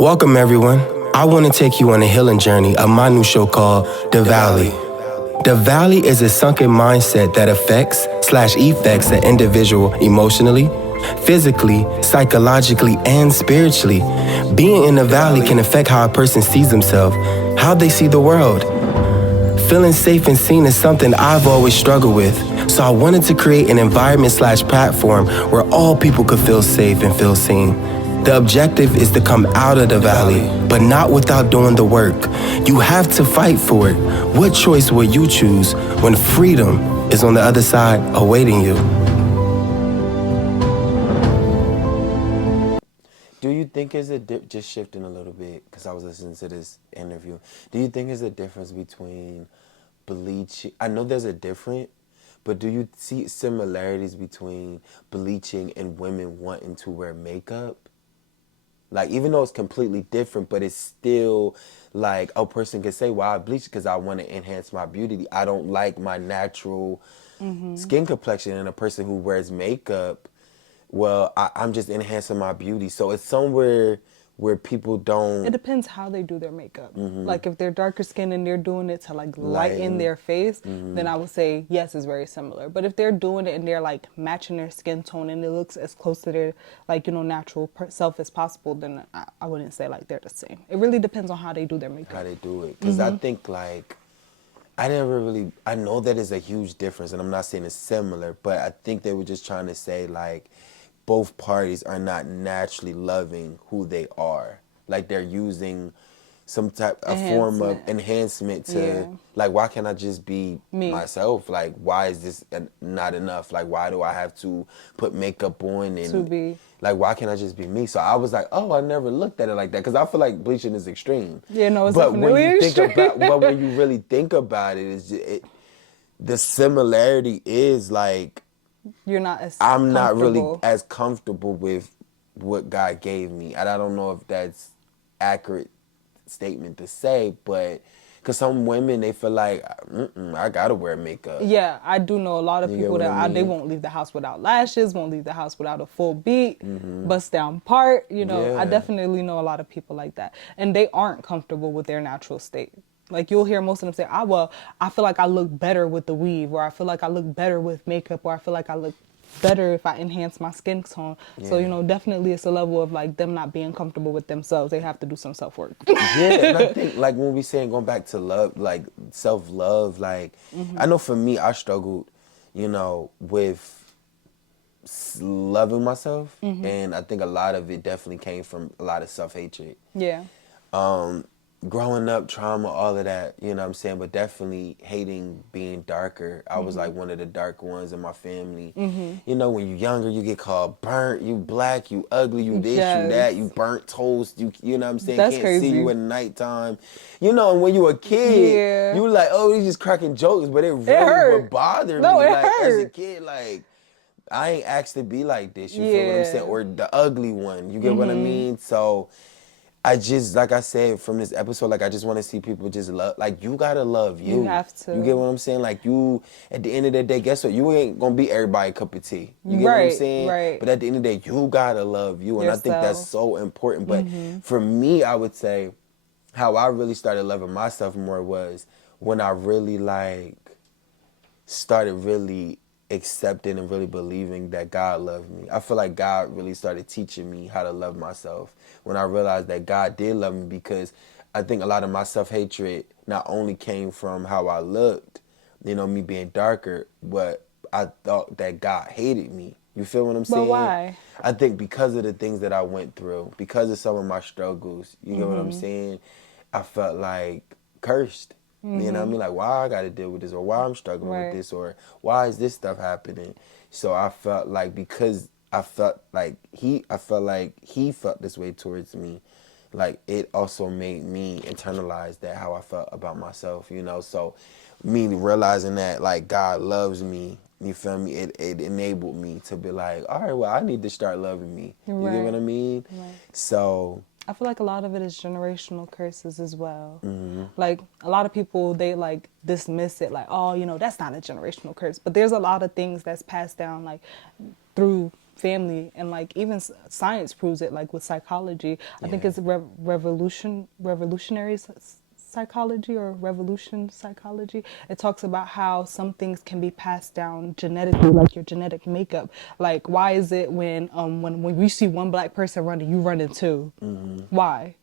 Welcome, everyone. I want to take you on a healing journey of my new show called The Valley. The Valley is a sunken mindset that affects/effects an individual emotionally, physically, psychologically, and spiritually. Being in the valley can affect how a person sees themselves, how they see the world. Feeling safe and seen is something I've always struggled with, so I wanted to create an environment/platform where all people could feel safe and feel seen. The objective is to come out of the valley, but not without doing the work. You have to fight for it. What choice will you choose when freedom is on the other side awaiting you? Do you think is it just shifting a little bit, because I was listening to this interview, do you think there's a difference between bleaching? I know there's a difference, but do you see similarities between bleaching and women wanting to wear makeup? Like, even though it's completely different, but it's still like a person can say, well, I bleach because I want to enhance my beauty. I don't like my natural skin complexion. And a person who wears makeup, well, I'm just enhancing my beauty. So it's somewhere where people don't... It depends how they do their makeup. Like if they're darker skinned and they're doing it to like lighten their face, then I would say yes, it's very similar. But if they're doing it and they're like matching their skin tone and it looks as close to their like, you know, natural self as possible, then I wouldn't say like they're the same. It really depends on how they do their makeup. How they do it. Because I think like, I know that is a huge difference, and I'm not saying it's similar, but I think they were just trying to say like, both parties are not naturally loving who they are. Like they're using some type of form of enhancement to like, why can't I just be myself? Like, why is this not enough? Like, why do I have to put makeup on and to be like, why can't I just be me? So I was like, oh, I never looked at it like that, because I feel like bleaching is extreme. Yeah, no, it's but definitely when you extreme. but when you really think about it, the similarity is like, you're not as I'm not really as comfortable with what God gave me. And I don't know if that's accurate statement to say, but because some women, they feel like, I gotta wear makeup. Yeah, I do know a lot of people that they won't leave the house without lashes, won't leave the house without a full beat, bust down part. You know, I definitely know a lot of people like that. And they aren't comfortable with their natural state. Like you'll hear most of them say, I feel like I look better with the weave, or I feel like I look better with makeup, or I feel like I look better if I enhance my skin tone. So, you know, definitely it's a level of like them not being comfortable with themselves. They have to do some self-work. And I think like when we saying going back to love, like self-love, like I know for me, I struggled, you know, with loving myself. And I think a lot of it definitely came from a lot of self-hatred. Yeah. Growing up, trauma, all of that, you know what I'm saying? But definitely hating being darker. I was like one of the dark ones in my family. You know, when you're younger, you get called burnt, you black, you ugly, you this, you that, you burnt toast, you know what I'm saying? That's Can't crazy. see you at nighttime. You know, and when you were a kid, you were like, oh, he's just cracking jokes, but it really would bother me. Like, as a kid, like, I ain't asked to be like this, you feel what I'm saying? Or the ugly one, you get what I mean? So I just, like I said from this episode, like I just want to see people just love, like you gotta love you. You have to. You get what I'm saying? Like you, at the end of the day, guess what? You ain't gonna be everybody cup of tea. You get what I'm saying? Right. But at the end of the day, you gotta love you. And I think that's so important. But for me, I would say how I really started loving myself more was when I really like started really accepting and really believing that God loved me. I feel like God really started teaching me how to love myself when I realized that God did love me, because I think a lot of my self-hatred not only came from how I looked, you know, me being darker, but I thought that God hated me. You feel what I'm saying? But why? I think because of the things that I went through, because of some of my struggles, you get what I'm saying? I felt like cursed. You know what I mean? Like, why I got to deal with this, or why I'm struggling with this, or why is this stuff happening? So I felt like, because I felt like he felt this way towards me, like it also made me internalize that how I felt about myself, you know? So me realizing that like God loves me, you feel me? It enabled me to be like, all right, well, I need to start loving me. You get what I mean? So I feel like a lot of it is generational curses as well. Like a lot of people, they like dismiss it like, oh, you know, that's not a generational curse. But there's a lot of things that's passed down like through family, and like even science proves it, like with psychology. I think it's revolutionary psychology or revolution psychology. It talks about how some things can be passed down genetically, like your genetic makeup. Like, why is it when we see one black person running, you run too? Why?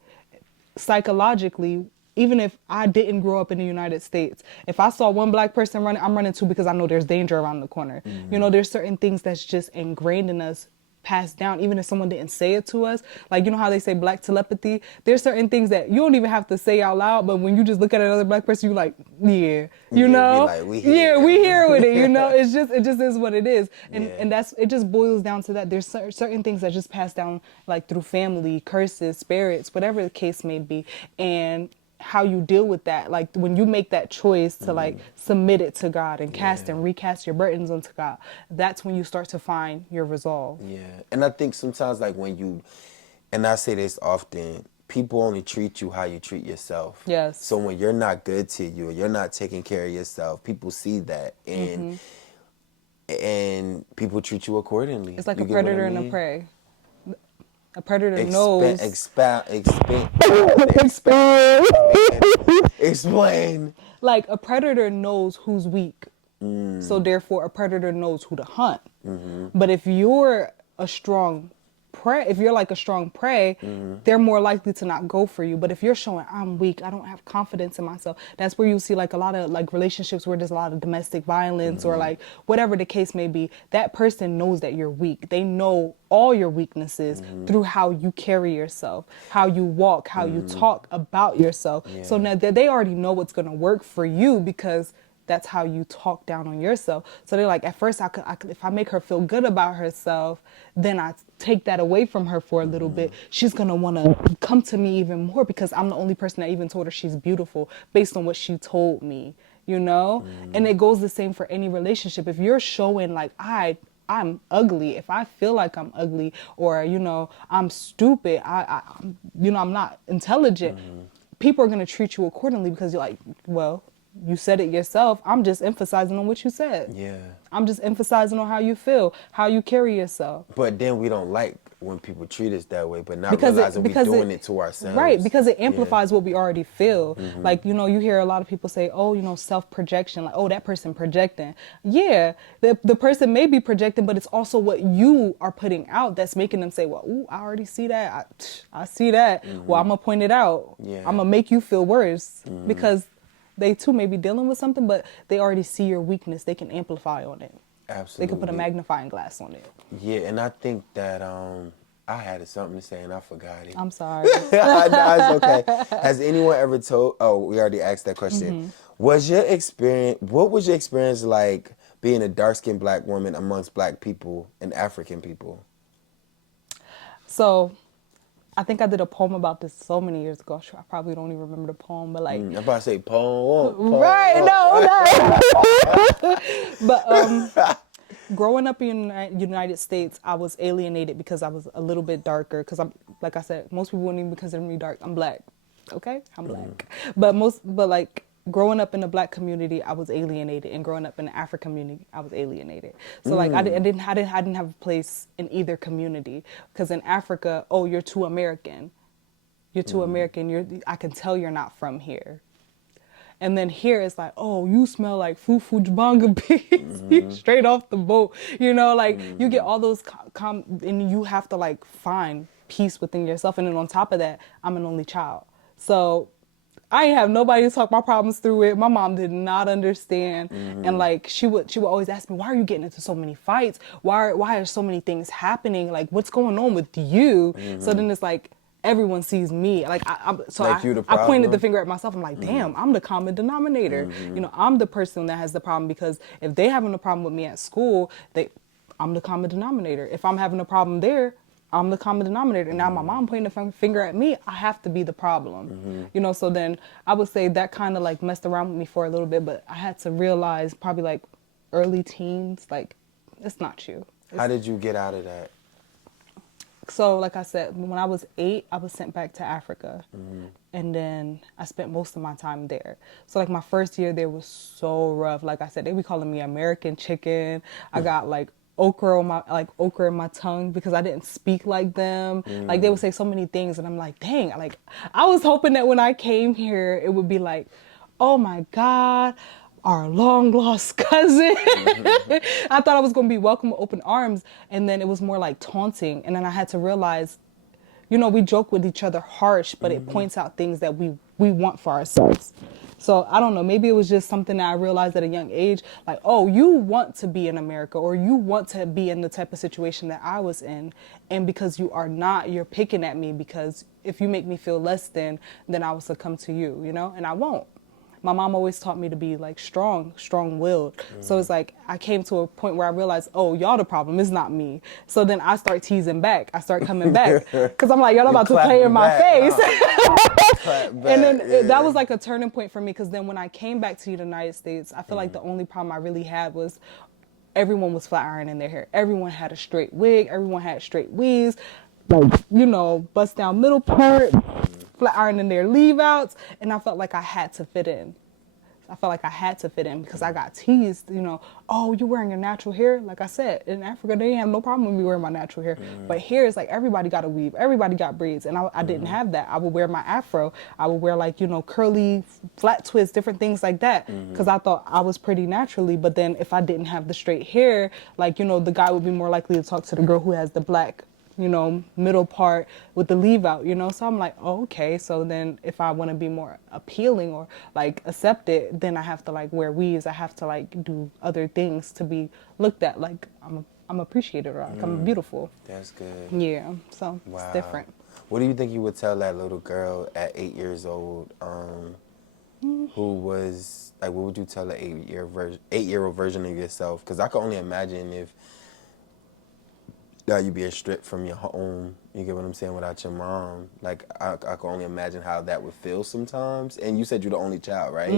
Psychologically, even if I didn't grow up in the United States, if I saw one black person running, I'm running too, because I know there's danger around the corner. You know, there's certain things that's just ingrained in us, passed down, even if someone didn't say it to us. Like, you know how they say black telepathy? There's certain things that you don't even have to say out loud, but when you just look at another black person, you're like, yeah, you know? Like, we here with it, you know? It just is what it is. And it just boils down to that. There's certain things that just pass down, like through family, curses, spirits, whatever the case may be. And how you deal with that, like when you make that choice to like submit it to God and cast and recast your burdens onto God, that's when you start to find your resolve. And I think sometimes, like, when you, and I say this often, people only treat you how you treat yourself. Yes. So when you're not good to you, or you're not taking care of yourself, people see that, and people treat you accordingly. It's like a predator and a prey. A predator knows. Explain. Like, a predator knows who's weak. So therefore, a predator knows who to hunt. But if you're a strong prey, if you're like a strong prey, they're more likely to not go for you. But if you're showing I'm weak, I don't have confidence in myself, that's where you see like a lot of like relationships where there's a lot of domestic violence or like whatever the case may be. That person knows that you're weak. They know all your weaknesses through how you carry yourself, how you walk, how you talk about yourself. So now they already know what's going to work for you, because that's how you talk down on yourself. So they're like, at first, I could, if I make her feel good about herself, then I take that away from her for a little bit. She's going to want to come to me even more, because I'm the only person that even told her she's beautiful based on what she told me, you know? And it goes the same for any relationship. If you're showing like, I'm ugly, if I feel like I'm ugly, or, you know, I'm stupid, I'm not intelligent, people are going to treat you accordingly, because you're like, well, you said it yourself. I'm just emphasizing on what you said. I'm just emphasizing on how you feel, how you carry yourself. But then we don't like when people treat us that way, but not realizing we're doing it to ourselves. Right, because it amplifies what we already feel. Like, you know, you hear a lot of people say, oh, you know, self-projection, like, oh, that person projecting. Yeah, the person may be projecting, but it's also what you are putting out that's making them say, well, ooh, I already see that. I see that. Well, I'm going to point it out. I'm going to make you feel worse, because they too may be dealing with something, but they already see your weakness. They can amplify on it. Absolutely. They can put a magnifying glass on it. Yeah, and I think that I had something to say and I forgot it. I'm sorry. No, it's okay. Has anyone ever told? Oh, we already asked that question. What was your experience like being a dark-skinned black woman amongst black people and African people? So, I think I did a poem about this so many years ago. I probably don't even remember the poem, but like... I'm about to say poem. Right, no. But growing up in the United States, I was alienated because I was a little bit darker. Because I'm, like I said, most people wouldn't even consider me dark. I'm black. Okay? I'm black. But like... growing up in the black community, I was alienated, and growing up in the African community, I was alienated. So like I didn't have a place in either community, because in Africa, oh, you're too American. You're too American. I can tell you're not from here. And then here it's like, oh, you smell like fufu jabanga beans straight off the boat. You know, like you get all those and you have to like find peace within yourself. And then on top of that, I'm an only child. So I ain't have nobody to talk my problems through it. My mom did not understand. And like she would always ask me, why are you getting into so many fights? Why are so many things happening? Like, what's going on with you? So then it's like everyone sees me. Like I pointed the finger at myself. I'm like, damn, I'm the common denominator. You know, I'm the person that has the problem, because if they having a problem with me at school, I'm the common denominator. If I'm having a problem there, I'm the common denominator. And now my mom pointing the finger at me, I have to be the problem. You know, so then I would say that kind of like messed around with me for a little bit, but I had to realize probably like early teens, like, it's not you. How did you get out of that? So like I said, when I was 8, I was sent back to Africa. And then I spent most of my time there. So like my first year there was so rough. Like I said, they be calling me American chicken. I got like okra in my tongue because I didn't speak like them. Like they would say so many things and I'm like, dang, like I was hoping that when I came here it would be like, oh my God, our long lost cousin. I thought I was gonna be welcomed with open arms, and then it was more like taunting, and then I had to realize, you know, we joke with each other harsh, but it points out things that we want for ourselves. So I don't know, maybe it was just something that I realized at a young age, like, oh, you want to be in America or you want to be in the type of situation that I was in. And because you are not, you're picking at me because if you make me feel less than, then I will succumb to you, you know, and I won't. My mom always taught me to be like strong-willed. So it's like I came to a point where I realized, oh, y'all the problem, it's not me. So then I start teasing back. I start coming back because I'm like, y'all about to play in my face. And then that was like a turning point for me because then when I came back to the United States, I feel like the only problem I really had was everyone was flat ironing their hair. Everyone had a straight wig. Everyone had straight weaves. Like, you know, bust down middle part, flat ironing their leave outs, and I felt like I had to fit in. I felt like I had to fit in because I got teased, you know, oh, you're wearing your natural hair? Like I said, in Africa, they didn't have no problem with me wearing my natural hair. But here, it's like everybody got a weave. Everybody got braids. And I didn't have that. I would wear my afro. I would wear like, you know, curly, flat twists, different things like that because I thought I was pretty naturally. But then if I didn't have the straight hair, like, you know, the guy would be more likely to talk to the girl who has the black, you know, middle part with the leave out, you know? So I'm like, oh, okay. So then if I want to be more appealing or like accepted, then I have to like wear weaves. I have to like do other things to be looked at like I'm appreciated or like I'm beautiful. That's good. Yeah. So it's different. What do you think you would tell that little girl at 8 years old who was, like, what would you tell the 8-year-old version of yourself? Because I can only imagine if you being stripped from your home, you get what I'm saying, without your mom. Like, I can only imagine how that would feel sometimes. And you said you're the only child, right?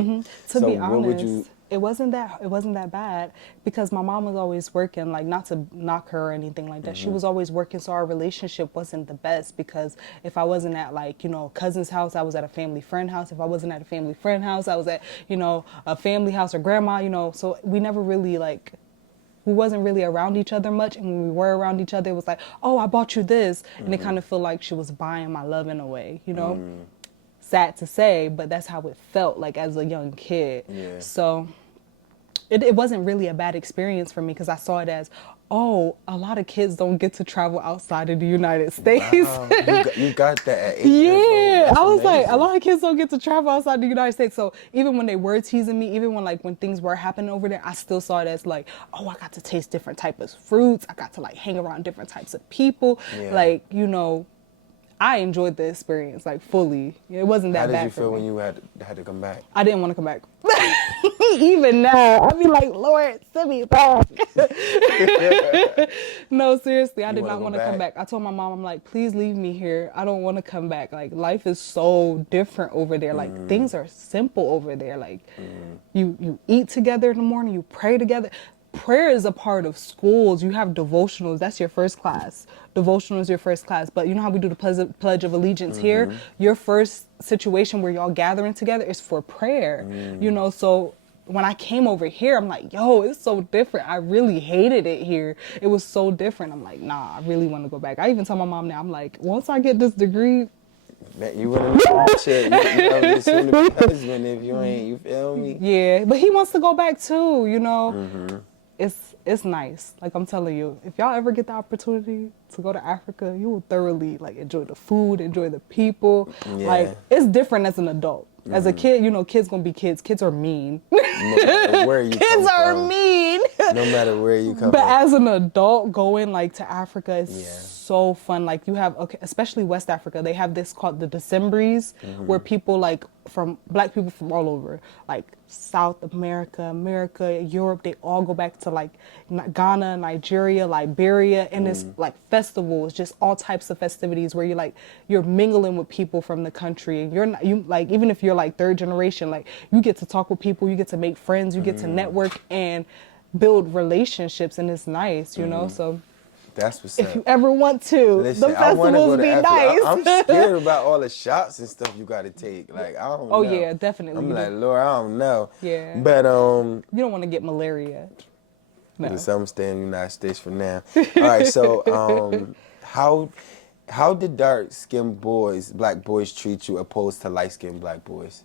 To be honest, it wasn't that bad because my mom was always working, like not to knock her or anything like that. She was always working, so our relationship wasn't the best because if I wasn't at like, you know, cousin's house, I was at a family friend house. If I wasn't at a family friend house, I was at, you know, a family house or grandma, you know, so we never really like, we wasn't really around each other much, and when we were around each other, it was like, oh, I bought you this, and it kind of felt like she was buying my love in a way, you know? Sad to say, but that's how it felt like as a young kid. Yeah. So it wasn't really a bad experience for me because I saw it as, oh, a lot of kids don't get to travel outside of the United States. Wow. You got that at 8 years old. Yeah, I was amazing. like, a lot of kids don't get to travel outside the United States. So even when they were teasing me, even when things were happening over there, I still saw it as like, oh, I got to taste different types of fruits. I got to like hang around different types of people. Yeah. Like, you know, I enjoyed the experience like fully. It wasn't that bad. How did you feel for when me. you had to come back? I didn't want to come back. Even now, I'd be like, Lord, send me back. No, seriously, I did not want to come back. I told my mom, I'm like, please leave me here. I don't want to come back. Like, life is so different over there. Like, things are simple over there. Like, you eat together in the morning, you pray together. Prayer is a part of schools. You have devotionals. That's your first class. Devotional is your first class. But you know how we do the Pledge of Allegiance here? Your first situation where y'all gathering together is for prayer. You know, so when I came over here, I'm like, yo, it's so different. I really hated it here. It was so different. I'm like, nah, I really want to go back. I even tell my mom now, I'm like, once I get this degree, Man, you wouldn't shit. You know, just soon to be husband if you ain't, you feel me? yeah, but he wants to go back too, you know. It's nice. Like I'm telling you, if y'all ever get the opportunity to go to Africa, you will thoroughly like enjoy the food, enjoy the people. Yeah. Like it's different as an adult. As a kid, you know, kids gonna be kids. Kids are mean. No matter where you Kids come are from. mean. No matter where you come But from. as an adult, going like to Africa is Yeah. so fun. Like you have, okay, especially West Africa, they have this called the Decembries, where people like black people from all over, like South America, Europe, they all go back to like Ghana, Nigeria, Liberia, and it's like festivals, just all types of festivities where you're mingling with people from the country, and you like, even if you're like third generation, like you get to talk with people, you get to make friends, you get to network and build relationships, and it's nice, you know. So That's what's if up. you ever want to, Listen, the I wanna go festivals to be Africa. nice. I'm scared about all the shots and stuff you got to take. Like, I don't know. Oh yeah, definitely. I'm you like, do. Lord, I don't know. Yeah. But You don't want to get malaria. No. So I'm staying in the United States for now. All right, so how did dark-skinned boys, black boys, treat you opposed to light-skinned black boys?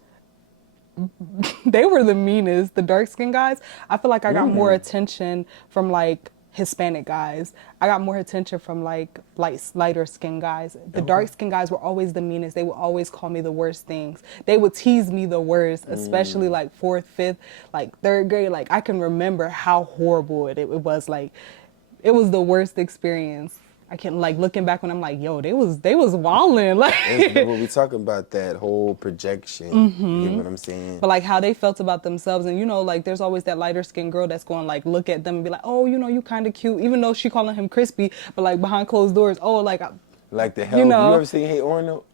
They were the meanest. The dark skinned guys, I feel like I got more attention from like Hispanic guys. I got more attention from like lighter skinned guys. The dark skinned guys were always the meanest. They would always call me the worst things. They would tease me the worst, especially like fourth, fifth, like third grade. Like I can remember how horrible it was. Like it was the worst experience. I can like looking back when I'm like, yo, they was wildin'. Like When we talking about that whole projection, you know what I'm saying? but like how they felt about themselves, and you know, like there's always that lighter skinned girl that's going like look at them and be like, oh, you know, you kind of cute, even though she calling him crispy, but like behind closed doors, oh, like Like hell, you know, you ever seen Hey Arnold?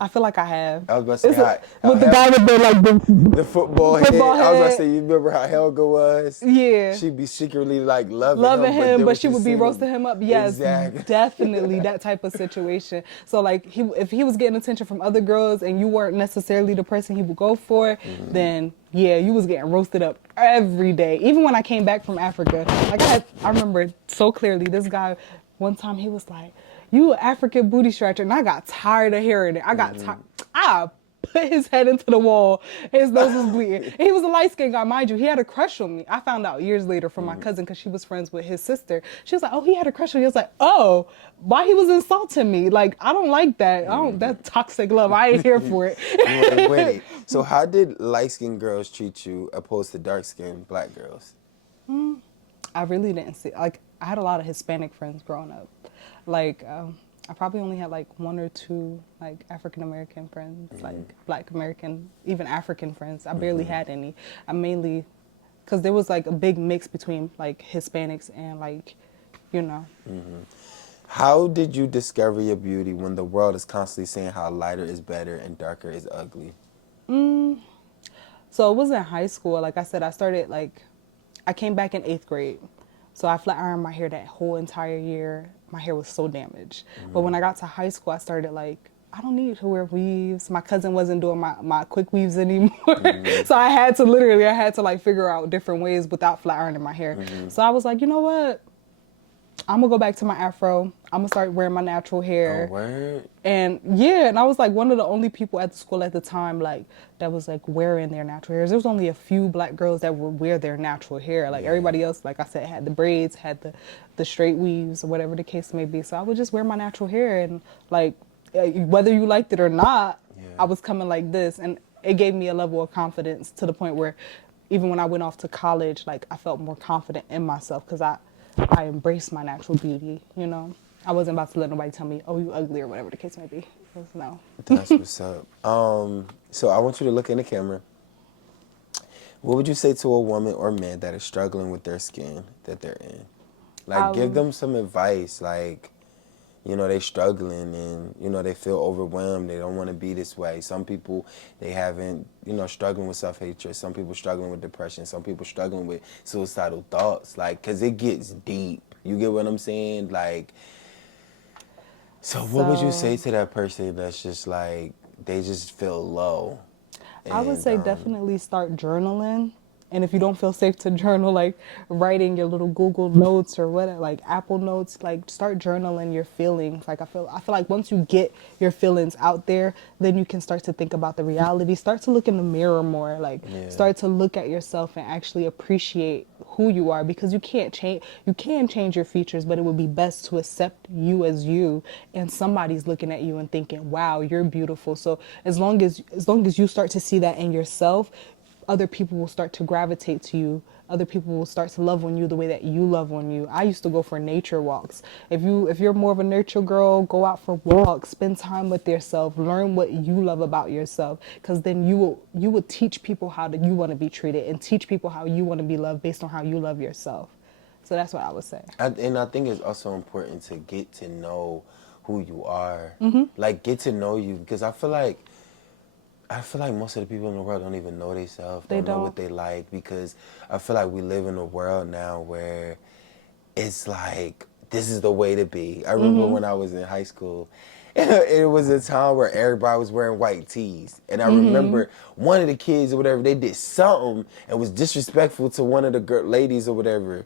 I feel like I have. I was about to say, With the guy with the like the football head. I was about to say, you remember how Helga was? Yeah. She'd be secretly like loving him, then but she would be roasting him up. Yes, exactly. Definitely that type of situation. So like if he was getting attention from other girls and you weren't necessarily the person he would go for, then yeah, you was getting roasted up every day. Even when I came back from Africa, like I remember so clearly this guy, one time he was like, you an African booty scratcher, and I got tired of hearing it. I got tired. I put his head into the wall. His nose was bleeding. And he was a light-skinned guy, mind you. He had a crush on me. I found out years later from my cousin because she was friends with his sister. She was like, oh, he had a crush on me. I was like, oh, why he was insulting me? Like, I don't like that. That's toxic love. I ain't here for it. Wait. So how did light-skinned girls treat you opposed to dark-skinned black girls? I really didn't see, like, I had a lot of Hispanic friends growing up. Like, I probably only had like one or two like African American friends, like Black American, even African friends. I barely had any. I mainly, because there was like a big mix between like Hispanics and like, you know. How did you discover your beauty when the world is constantly saying how lighter is better and darker is ugly? So it was in high school. Like I said, I came back in 8th grade. So I flat ironed my hair that whole entire year. My hair was so damaged. But when I got to high school, I started like, I don't need to wear weaves. My cousin wasn't doing my quick weaves anymore. So I had to like figure out different ways without flat ironing my hair. So I was like, you know what? I'm gonna go back to my afro. I'm gonna start wearing my natural hair. Oh, word? And yeah, and I was like one of the only people at the school at the time like that was like wearing their natural hairs. There was only a few black girls that would wear their natural hair. Like everybody else, like I said, had the braids, had the straight weaves, or whatever the case may be. So I would just wear my natural hair, and like whether you liked it or not, I was coming like this, and it gave me a level of confidence to the point where even when I went off to college, like I felt more confident in myself because I embraced my natural beauty, you know. I wasn't about to let nobody tell me, oh, you ugly or whatever the case may be. No. That's what's up. So I want you to look in the camera. What would you say to a woman or man that is struggling with their skin that they're in? Like, give them some advice. Like, you know, they struggling and, you know, they feel overwhelmed. They don't want to be this way. Some people, they haven't, you know, struggling with self-hatred. Some people struggling with depression. Some people struggling with suicidal thoughts. Like, because it gets deep. You get what I'm saying? Like, so what would you say to that person that's just like, they just feel low? I would say definitely start journaling. And if you don't feel safe to journal, like writing your little Google Notes or whatever, like Apple Notes, like start journaling your feelings. Like I feel like once you get your feelings out there, then you can start to think about the reality. Start to look in the mirror more. Like start to look at yourself and actually appreciate who you are, because you can't change. You can change your features, but it would be best to accept you as you. And somebody's looking at you and thinking, "Wow, you're beautiful." So as long as you start to see that in yourself, other people will start to gravitate to you. Other people will start to love on you the way that you love on you. I used to go for nature walks. If you're more of a nature girl, go out for walks, spend time with yourself, learn what you love about yourself, because then you will teach people how you want to be treated and teach people how you want to be loved based on how you love yourself. So that's what I would say. And I think it's also important to get to know who you are. Like, get to know you, because I feel like most of the people in the world don't even know themselves, don't know what they like, because I feel like we live in a world now where it's like, this is the way to be. I remember when I was in high school, it was a time where everybody was wearing white tees. And I remember one of the kids or whatever, they did something and was disrespectful to one of the ladies or whatever.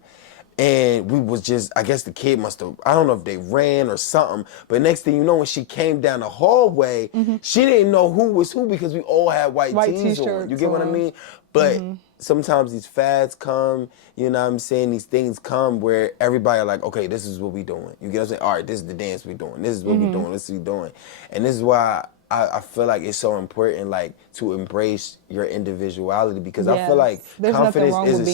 And we was just, I guess the kid must have, I don't know if they ran or something. But next thing you know, when she came down the hallway, she didn't know who was who because we all had white tees on. You get what I mean? But sometimes these fads come, you know what I'm saying? These things come where everybody are like, okay, this is what we doing. You get what I'm saying? All right, this is the dance we doing. This is what we doing. This is what we doing. And this is why I feel like it's so important, like, to embrace your individuality, because I feel like there's confidence wrong is with a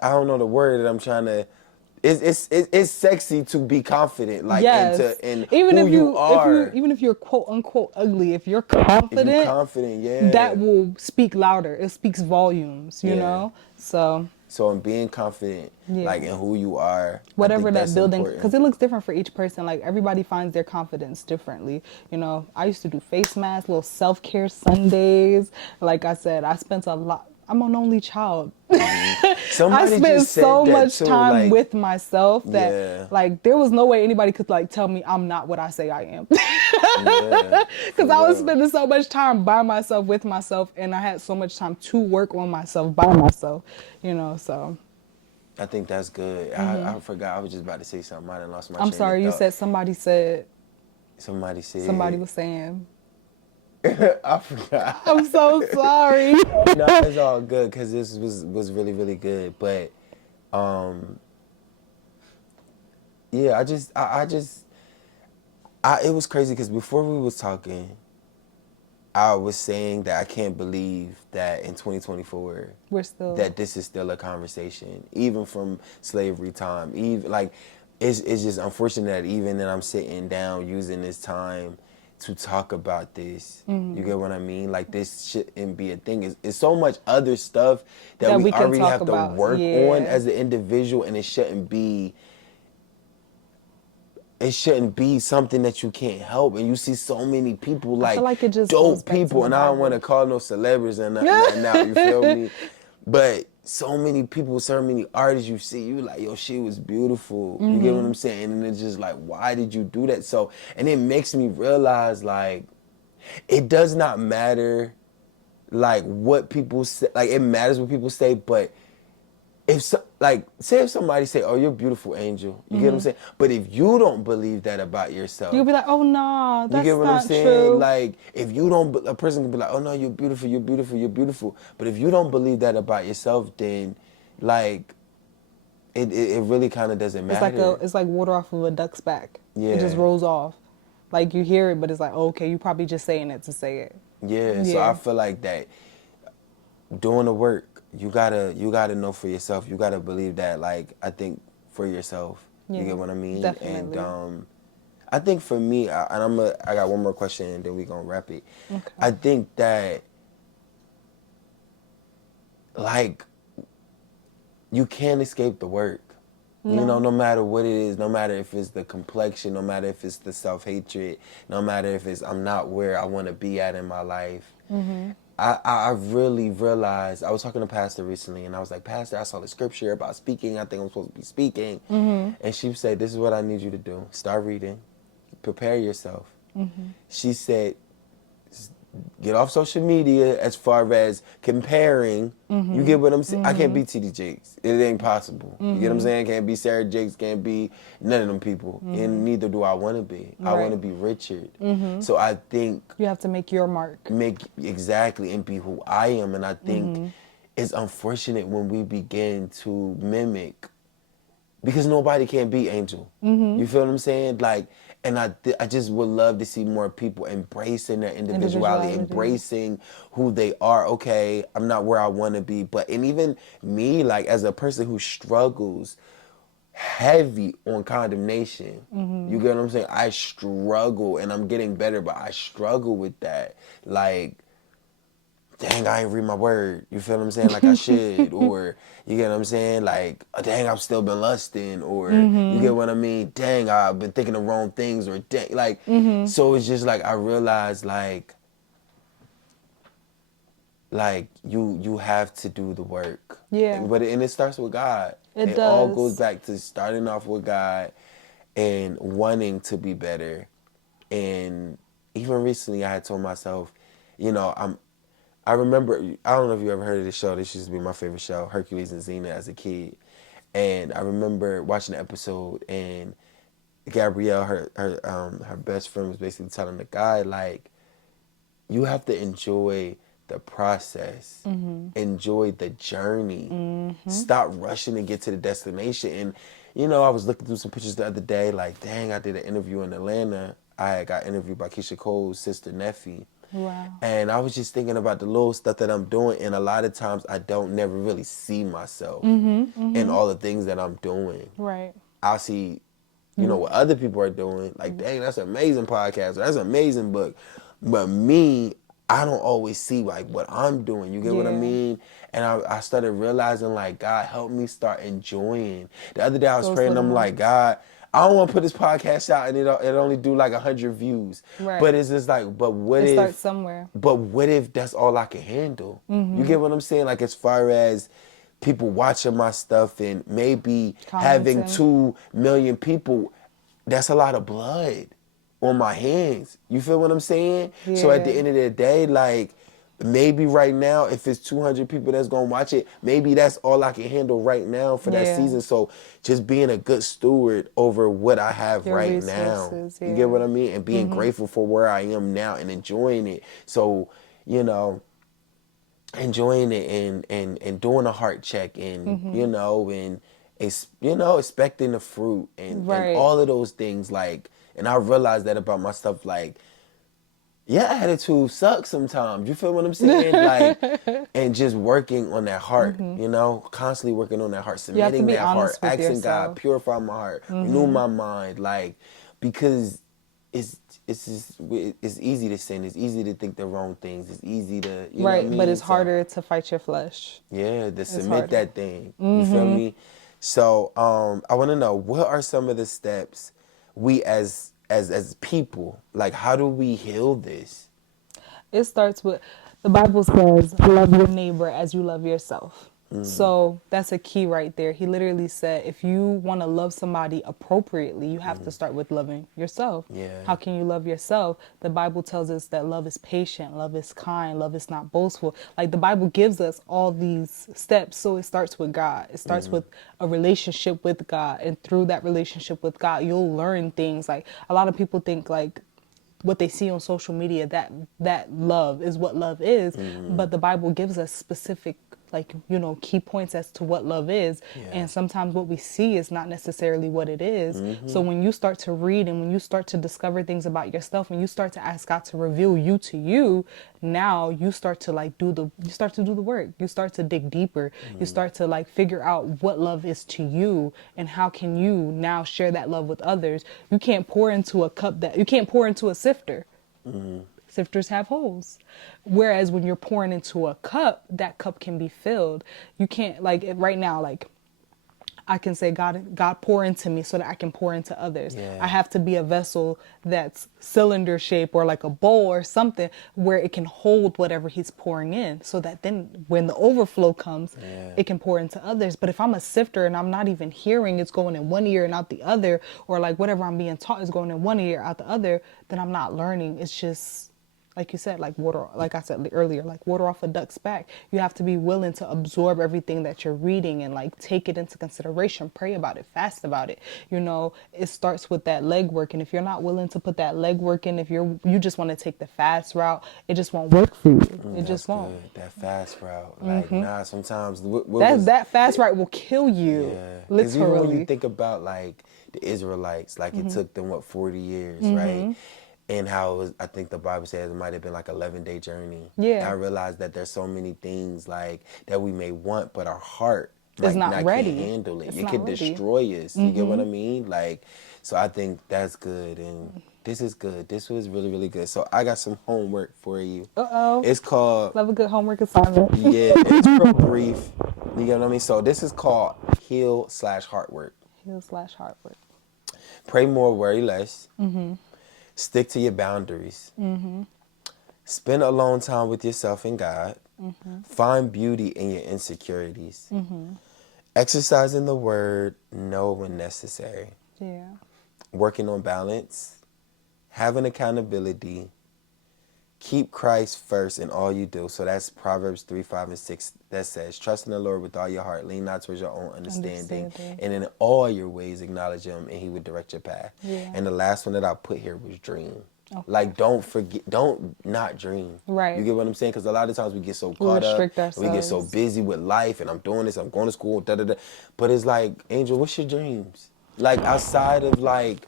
I don't know the word that I'm trying to. It's sexy to be confident, like, in even who if you are. even if you're quote unquote ugly, if you're confident, yeah, that will speak louder. It speaks volumes, you know. So in being confident, like, in who you are, whatever that building, because it looks different for each person. Like, everybody finds their confidence differently. You know, I used to do face masks, little self-care Sundays. Like I said, I spent a lot. I'm an only child. I spent so much time like, with myself that like there was no way anybody could like tell me I'm not what I say I am. Because I was spending so much time by myself, with myself, and I had so much time to work on myself by myself, you know, so. I think that's good. I forgot. I was just about to say something. I done lost my train I'm sorry, you said somebody said. Somebody said. Somebody was saying. I forgot. I'm so sorry. No, it's all good because this was really, really good. But, yeah, it was crazy because before we was talking, I was saying that I can't believe that in 2024 that this is still a conversation, even from slavery time. Even like, it's just unfortunate that even that I'm sitting down using this time to talk about this. You get what I mean? Like, this shouldn't be a thing. It's so much other stuff that we already have to work on as an individual, and it shouldn't be something that you can't help. And you see so many people, like it just dope people, and I don't want to call no celebrities and nothing out, you feel me? But so many people, so many artists you see, you like, yo, she was beautiful. You get what I'm saying? And it's just like, why did you do that? So, and it makes me realize, like, it does not matter, like, what people say. Like, it matters what people say, but say if somebody say, oh, you're a beautiful angel, you get what I'm saying? But if you don't believe that about yourself, you'll be like, oh, no, that's not true. You get what I'm saying? True. Like, if you don't, a person can be like, oh, no, you're beautiful, you're beautiful, you're beautiful. But if you don't believe that about yourself, then, like, it really kind of doesn't matter. It's like water off of a duck's back. Yeah. It just rolls off. Like, you hear it, but it's like, oh, okay, you're probably just saying it to say it. Yeah, so I feel like that doing the work, you gotta know for yourself. You gotta believe that, like, I think for yourself. You get what I mean? Definitely. And I think for me, I got one more question and then we gonna wrap it. Okay. I think that, like, you can't escape the work. No. You know, no matter what it is, no matter if it's the complexion, no matter if it's the self-hatred, no matter if it's I'm not where I want to be at in my life. I really realized, I was talking to Pastor recently, and I was like, Pastor, I saw the scripture about speaking. I think I'm supposed to be speaking. And she said, this is what I need you to do. Start reading. Prepare yourself. She said, get off social media as far as comparing. You get what I'm saying? I can't be T.D. Jakes. It ain't possible. You get what I'm saying? Can't be Sarah Jakes. Can't be none of them people. And neither do I want to be. Right. I want to be Richard. So I think you have to make your mark. Exactly, and be who I am. And I think it's unfortunate when we begin to mimic, because nobody can be Angel. You feel what I'm saying? Like, and I just would love to see more people embracing their individuality, embracing who they are. Okay, I'm not where I want to be, and even me, like, as a person who struggles heavy on condemnation, you get what I'm saying? I struggle, and I'm getting better, but I struggle with that. Like, dang, I ain't read my word. You feel what I'm saying? Like I should. Or, you get what I'm saying? Like, dang, I've still been lusting. Or, you get what I mean? Dang, I've been thinking the wrong things. Or, dang, like, so it's just like I realized, like, like you have to do the work. Yeah. But it starts with God. It does. All goes back to starting off with God and wanting to be better. And even recently I had told myself, you know, I remember, I don't know if you ever heard of this show. This used to be my favorite show, Hercules and Xena, as a kid. And I remember watching the episode, and Gabrielle, her best friend, was basically telling the guy, like, you have to enjoy the process, enjoy the journey, stop rushing to get to the destination. And I was looking through some pictures the other day, like, dang, I did an interview in Atlanta. I got interviewed by Keisha Cole's sister Neffy. Wow. And I was just thinking about the little stuff that I'm doing, and a lot of times I don't never really see myself in all the things that I'm doing. Right. I'll see, what other people are doing. Like, dang, that's an amazing podcast, or that's an amazing book. But me, I don't always see like what I'm doing. You get what I mean? And I started realizing, like, God, help me start enjoying. The other day I was praying, I'm like, God, I don't want to put this podcast out and it only do like 100 views. Right. But it's just like, but what if? Start somewhere. But what if that's all I can handle? You get what I'm saying? Like, as far as people watching my stuff and maybe having 2 million people, that's a lot of blood on my hands. You feel what I'm saying? Yeah. So at the end of the day, like, maybe right now, if it's 200 people that's going to watch it, maybe that's all I can handle right now for that season. So just being a good steward over what I have right now. You get what I mean? And being grateful for where I am now and enjoying it. So, enjoying it and doing a heart check and, and expecting the fruit and all of those things. Like, and I realized that about myself, like, attitude sucks sometimes. You feel what I'm saying? Like, and just working on that heart, constantly working on that heart, submitting that heart, asking yourself. God, purify my heart, renew my mind, like, because it's easy to sin. It's easy to think the wrong things. It's easy to, you know what I mean? But it's harder to fight your flesh. Yeah, to submit that thing. You feel me? So I want to know, what are some of the steps we as people, like, how do we heal this? It starts with, the Bible says, love your neighbor as you love yourself. So that's a key right there. He literally said, if you want to love somebody appropriately, you have to start with loving yourself. Yeah. How can you love yourself? The Bible tells us that love is patient, love is kind, love is not boastful. Like, the Bible gives us all these steps. So it starts with God. It starts with a relationship with God. And through that relationship with God, you'll learn things. Like, a lot of people think, like, what they see on social media, that love is what love is. But the Bible gives us specific, like, key points as to what love is. And sometimes what we see is not necessarily what it is. So when you start to read and when you start to discover things about yourself, and you start to ask God to reveal you to you, now you start to, like, do the work. You start to dig deeper. You start to, like, figure out what love is to you and how can you now share that love with others. You can't pour into a sifter. Sifters have holes. Whereas when you're pouring into a cup, that cup can be filled. You can't, like, right now, like, I can say, God pour into me so that I can pour into others. I have to be a vessel that's cylinder shape or like a bowl or something where it can hold whatever he's pouring in, so that then when the overflow comes, it can pour into others. But if I'm a sifter and I'm not even hearing, it's going in one ear and out the other, or like whatever I'm being taught is going in one ear out the other, then I'm not learning. It's just, like you said, like water, like I said earlier, like water off a duck's back. You have to be willing to absorb everything that you're reading and, like, take it into consideration, pray about it, fast about it. It starts with that legwork. And if you're not willing to put that legwork in, if you just want to take the fast route, it just won't work for you. It just won't. Good. That fast route. Like, sometimes that fast route will kill you. Yeah. Literally. Even when you think about, like, the Israelites, like, it took them, 40 years, right? And how it was, I think the Bible says it might have been like 11-day journey. Yeah. And I realized that there's so many things, like, that we may want, but our heart, like, not ready. Can't handle it. It's it not can ready. destroy us. You get what I mean? Like, so I think that's good. And this is good. This was really, really good. So I got some homework for you. Uh-oh. It's called... Love a good homework assignment. Yeah, it's real brief. You get what I mean? So this is called heal/heart work. Heal/heart work. Pray more, worry less. Stick to your boundaries. Spend alone time with yourself and God. Find beauty in your insecurities. Exercising the word no when necessary. Yeah. Working on balance. Having accountability. Keep Christ first in all you do. So that's Proverbs 3, 5, and 6 that says, trust in the Lord with all your heart. Lean not towards your own understanding. And in all your ways acknowledge him and he would direct your path. Yeah. And the last one that I put here was dream. Okay. Like, don't not dream. Right. You get what I'm saying? Because a lot of times we get so caught up. We get so busy with life and I'm doing this, I'm going to school, da-da-da. But it's like, Angel, what's your dreams? Like, outside of like,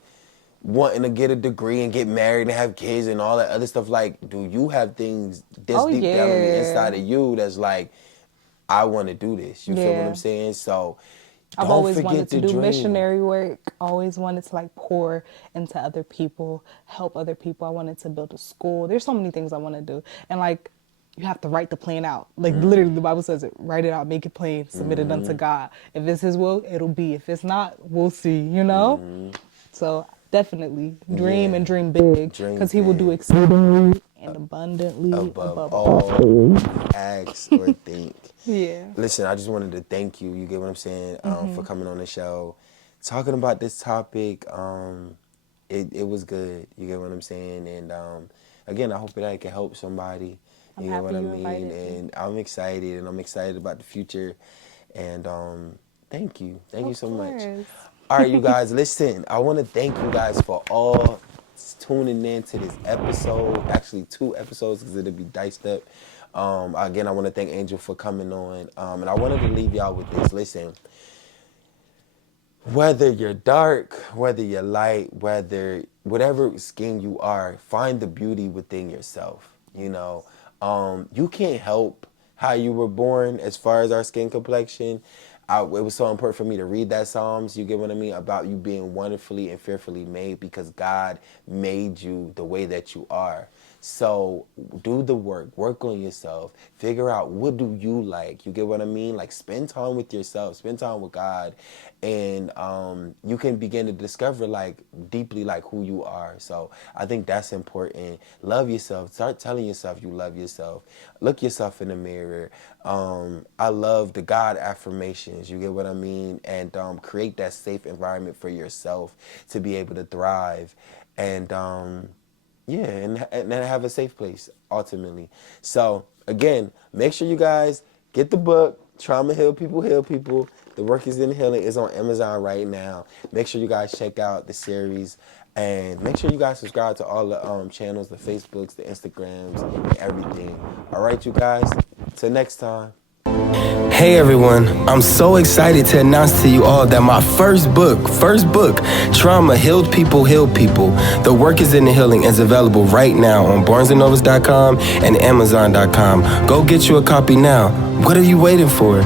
wanting to get a degree and get married and have kids and all that other stuff, like, do you have things this deep down on the inside of you that's like, I want to do this? You feel what I'm saying? So I've always wanted to do missionary work. Always wanted to like pour into other people, help other people. I wanted to build a school. There's so many things I want to do. And like, you have to write the plan out. Like literally the Bible says it, write it out, make it plain, submit it unto God. If it's his will, it'll be. If it's not, we'll see, you know? So definitely dream and dream big, because he will do exceedingly and abundantly above all ask or think. Yeah. Listen, I just wanted to thank you. You get what I'm saying? For coming on the show, talking about this topic. It was good. You get what I'm saying? And again, I hope that I can help somebody. You get what I mean? And I'm excited, and I'm excited about the future. And thank you so much. All right, you guys, listen, I want to thank you guys for all tuning in to this episode. Actually, 2 episodes, because it'll be diced up. Again, I want to thank Angel for coming on. And I wanted to leave y'all with this. Listen, whether you're dark, whether you're light, whatever skin you are, find the beauty within yourself. You know, you can't help how you were born as far as our skin complexion. It was so important for me to read that Psalms, you get what I mean, about you being wonderfully and fearfully made, because God made you the way that you are. So do the work on yourself, figure out what do you like, you get what I mean? Like, spend time with yourself, spend time with God, and you can begin to discover like deeply like who you are. So I think that's important. Love yourself, start telling yourself you love yourself, look yourself in the mirror. I love the God affirmations, you get what I mean? And create that safe environment for yourself to be able to thrive. And and have a safe place, ultimately. So, again, make sure you guys get the book, Trauma Heal People, Heal People. The Work is in Healing is on Amazon right now. Make sure you guys check out the series. And make sure you guys subscribe to all the channels, the Facebooks, the Instagrams, and everything. All right, you guys. Till next time. Hey everyone, I'm so excited to announce to you all that my first book, Trauma Healed People, Heal People, The Work is in the Healing, is available right now on barnesandnovas.com and amazon.com. Go get you a copy now. What are you waiting for?